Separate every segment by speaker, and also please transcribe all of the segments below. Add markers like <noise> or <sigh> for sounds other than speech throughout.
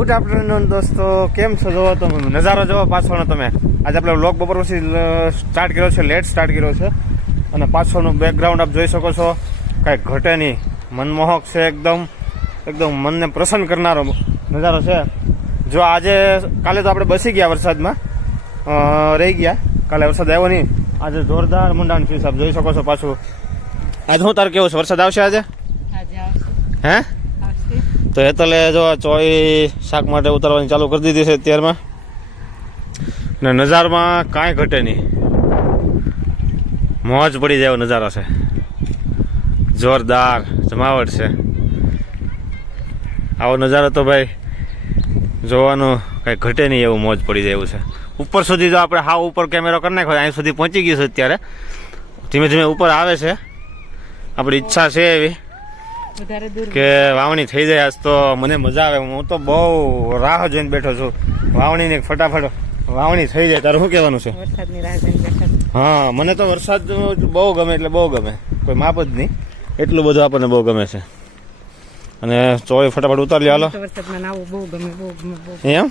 Speaker 1: Good afternoon દોસ્તો. કેમ છો? જોવો તમે નજારો જોવો પાછળનો તમે. આજે આપણે લોક બપોર પછી સ્ટાર્ટ કર્યો છે લેટ સ્ટાર્ટ કર્યો છે. અને પાછળનું બેકગ્રાઉન્ડ આપ જોઈ શકો છો. કાંઈ ઘટે નહીં. મનમોહક છે એકદમ. એકદમ મનને પ્રસન્ન કરનારો નજારો છે. જો આજે કાલે તો આપણે બસી ગયા વરસાદમાં. રહી ગયા. કાલે વરસાદ આવ્યો નહીં. આજે જોરદાર મુંડાણ થયું સાહેબ જોઈ શકો છો પાછું. આજે હું તારે કેવું છે? વરસાદ આવશે આજે? હે? તો હેતલે જો ચોળી શાક માટે ઉતારવાની ચાલુ કરી દીધી છે અત્યારમાં. ને નજારમાં કાંઈ ઘટે નહીં. મોજ પડી જાય એવો નજારો છે. જોરદાર જમાવટ છે. આવો નજારો તો ભાઈ જોવાનું કાંઈ ઘટે નહીં એવું મોજ પડી જાય એવું છે. ઉપર સુધી જો આપણે હાવ ઉપર કેમેરો કરી નાખ્યો અહીં સુધી પહોંચી ગયું છે અત્યારે. ધીમે ધીમે ઉપર આવે છે. આપણી ઈચ્છા છે એવી. કે વાવણી થઈ જાય આજ તો મને મજા આવે. હું તો બહુ રાહ જોઈને બેઠો છું. વાવણીની ફટાફટ વાવણી થઈ જાય. તારું શું કહેવાનું છે?
Speaker 2: વરસાદની રાહ જોઈને બેઠા
Speaker 1: હા મને તો વરસાદ બહુ ગમે એટલે બહુ ગમે. કોઈ માપ જ નહીં. એટલું બધું આપણને બહુ ગમે છે. અને ચોળી ફટાફટ ઉતારી હાલો.
Speaker 2: વરસાદમાં નાહવું બહુ ગમે બહુ ગમે બહુ
Speaker 1: એમ?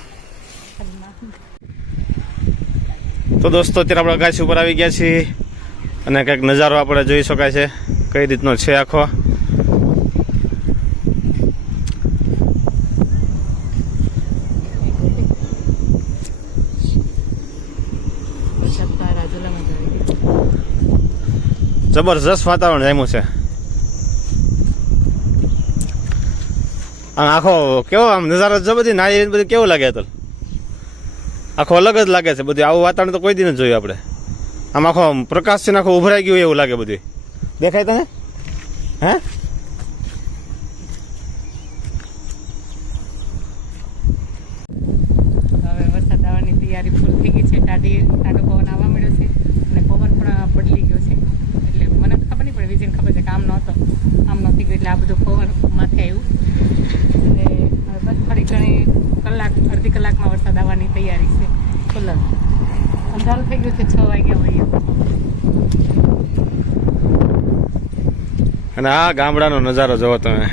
Speaker 1: તો દોસ્તો અત્યારે આપણે ગાછી ઉપર આવી ગયા છીએ. અને કંઈક નજારો આપણે જોઈ શકાય છે. કઈ રીતનો છે આખો
Speaker 2: વરસાદ તો આ રાજુલામાં જ આવી ગયો.
Speaker 1: જબરજસ્ત વાતાવરણ જામ્યું છે. આમ આખો કેવો આમ નજારો જો બધી નારી બધું કેવું લાગે તો આખો અલગ જ લાગે છે બધું. આવું વાતાવરણ તો કોઈ દી નથી જોયું આપણે. આમ આખો પ્રકાશ છે આખો ઉભરાઈ ગયું એવું લાગે બધું દેખાય તને? હે
Speaker 2: હવે વરસાદ આવવાની તૈયારી ફૂલ થઈ ગઈ છે ટાઢી પવન આવવા મળ્યો છે અને પવન પણ બદલી ગયો છે. એટલે મને ખબર નહીં પણ વિજયને ખબર છે કે આમ નહોતો. આમ નહોતી ગયું એટલે આ બધું પવન માથે આવ્યું. એટલે હવે બસ થોડી ઘણી કલાક, અડધી કલાકમાં વરસાદ આવવાની તૈયારી છે. ફૂલ અંધારું થઈ ગયું છે છ વાગ્યા હોય
Speaker 1: અને આ ગામડાનો નજારો જોવો તમે.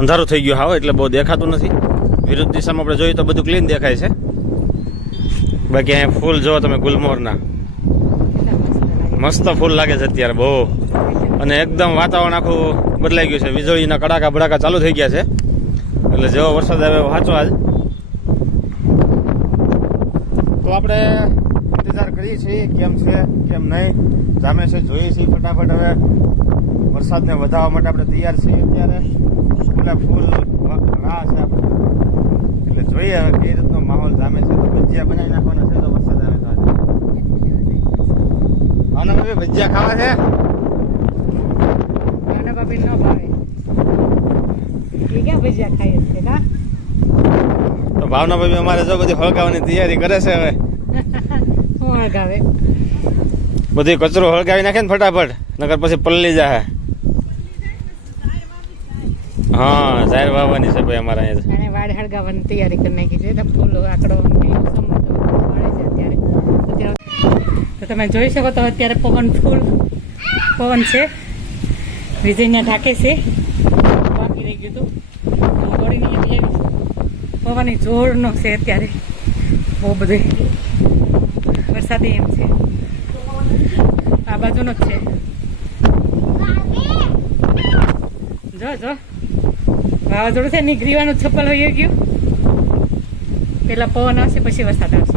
Speaker 1: અંધારું થઈ ગયું હાવ, એટલે બહુ દેખાતું નથી. વિરુદ્ધ દિશામાં આપણે જોઈએ તો બધું ક્લીન દેખાય છે. બાકી અહીંયા ફૂલ જોવો તમે
Speaker 2: ગુલમોરના. મસ્ત
Speaker 1: ફૂલ લાગે છે અત્યારે, બહુ. અને એકદમ વાતાવરણ આખું બદલાઈ ગયું છે. વીજળીના કડાકા ભડાકા ચાલુ થઈ ગયા છે. એટલે જેવો વરસાદ આવે વાંચવા આજ. તો આપણે ઇંતજાર કરીએ છીએ કેમ છે, કેમ નહીં. જામે છે, જોઈએ છીએ ફટાફટ હવે. વરસાદને વધારવા માટે આપણે તૈયાર છીએ અત્યારે. ફૂલે ફૂલ રાહ છે. એટલે જોઈએ હવે કઈ રીતનો માહોલ જામે છે. તો ભજીયા બનાવી નાખવાના છે તો વરસાદ આવે તો આજે આનો ભાઈ ભજીયા ખાવા છે?
Speaker 2: નાના બાબી ન ભાવે. એ ક્યાં ભજીયા ખાઈ છે કા
Speaker 1: તો ભાવના ભાઈ અમારે જો બધી હળગાવવાની તૈયારી કરે છે હવે. <laughs>
Speaker 2: શું હળગાવે?
Speaker 1: બધી કચરો હળગાવી નાખે ને ફટાફટ નકર પછી પલ્લી જાય હા જાહેર વાવવાની છે ભાઈ અમારા અહીંયા.
Speaker 2: વાડ હળગાવવાની તૈયારી કરી નાખી છે ફૂલ આકડો ને એવું સમજો મળે છે અત્યારે અત્યારે તો તમે જોઈ શકો તો અત્યારે પવન ફૂલ, પવન છે. વિજયને ઢાકે છે. બાકી રહી ગયું હતું અહીંયા આવી છું. જોરનો છે અત્યારે. બહુ બધે. વરસાદી એમ છે. આ બાજુનો જ છે. જો જો. વાવાઝોડું છે નીકળીવાનું છપ્પલ વહી ગયું. પેલા પવન આવશે, પછી વરસાદ આવશે.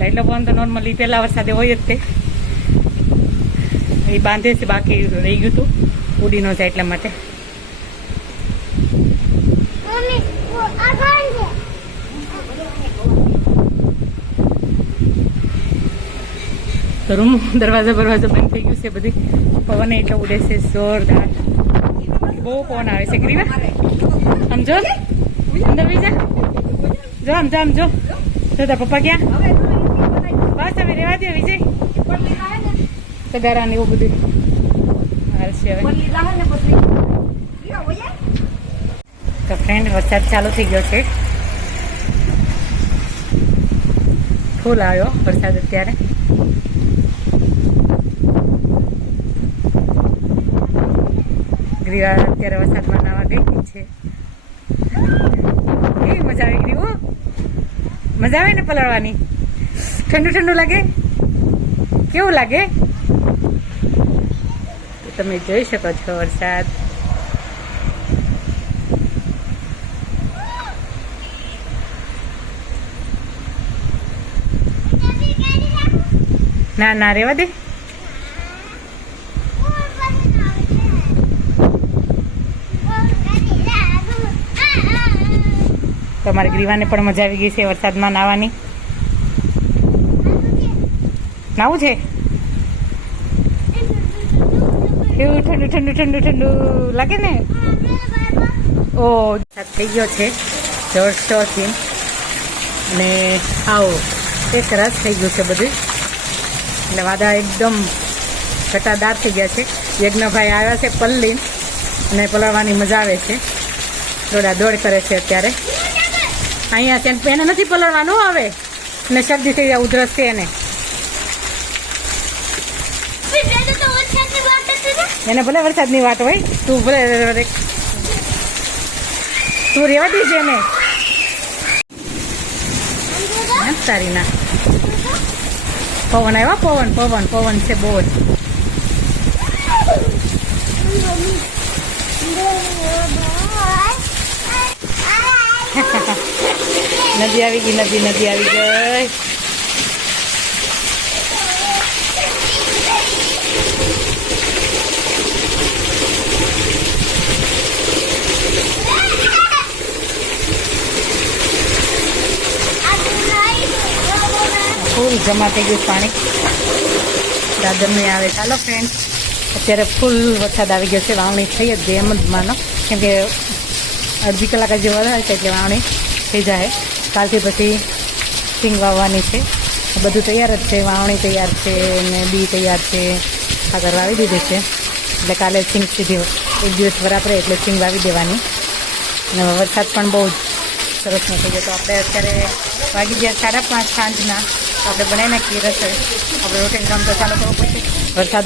Speaker 2: એટલે એટલો પવન તો નોર્મલી પહેલા વરસાદે હોય જ તે. એ બાંધે છે બાકી રહી ગયું હતું ઉડી ન જાય એટલા માટે. તો રૂમ દરવાજો બરવાજો બંધ થઈ ગયું છે બધી. પવન એટલો ઉડે છે જોરદાર. બહુ પવન આવે છે ગ્રીવા. આમ જો. અંદર બી જો. આમ જો આમ જો. જો પપ્પા ક્યાં? હવે રેવા દે વિજય. તગારા ને એવું બધું. હાલ છે હવે. તો ફ્રેન્ડ વરસાદ ચાલુ થઈ ગયો છે. ફૂલ આવ્યો વરસાદ અત્યારે. અત્યારે વરસાદમાં નાવા ગઈ છે. કેવી મજા આવી ગઈ, હો. મજા આવે ને પલાળવાની? ઠંડુ ઠંડુ લાગે? કેવું લાગે? તમે જોઈ શકો છો વરસાદ. ના ના, રેવા દે. તમારે ગ્રીવાને પણ મજા આવી ગઈ છે વરસાદમાં નાવાની નાવું છે? કેવું ઠંડુ ઠંડુ ઠંડુ ઠંડુ લાગે ને? ઓ થઈ ગયો છે. જોરશોરથી અને આવો, એક રસ થઈ ગયું છે બધું. એટલે વાદા એકદમ ઘટાદાર થઈ ગયા છે. યજ્ઞભાઈ આવ્યા છે પલ્લી. અને પલાળવાની મજા આવે છે. દોડા દોડ કરે છે અત્યારે. અહીંયા છે એને નથી પલળવાનું હવે. ને શરદી થઈ જાય, ઉધરસ છે એને. એને ભલે વરસાદની વાત હોય, તું ભલે તું રેવા દેજે એને. તારી ના પવન આવ્યો, પવન પવન પવન છે બહુ જ <laughs> નદી આવી ગઈ, નદી નદી આવી ગઈ ફૂલ જમા થઈ ગયું પાણી. દાદરનું આવે. ચાલો ફ્રેન્ડ અત્યારે ફૂલ વરસાદ આવી ગયો છે. વાવણી થઈ જ એમ જ માનો. કેમ કે અડધી કલાક જે વધારે છે એટલે વાવણી થઈ જાય. કાલથી પછી સિંગ વાવવાની છે. બધું તૈયાર જ છે. વાવણી તૈયાર છે ને બી તૈયાર છે. ખાતર વાવી દીધું છે. એટલે કાલે સિંગ સીધી એક દિવસ વરાપરે એટલે સિંગ વાવી દેવાની. અને વરસાદ પણ બહુ જ સરસ નથી તો આપણે અત્યારે વાગી ગયા સાડા પાંચ સાંજના. આપણે બનાવી નાખીએ રસોઈ. આપણે રોટીનું કામ તો ચાલુ કરવું પડશે. વરસાદ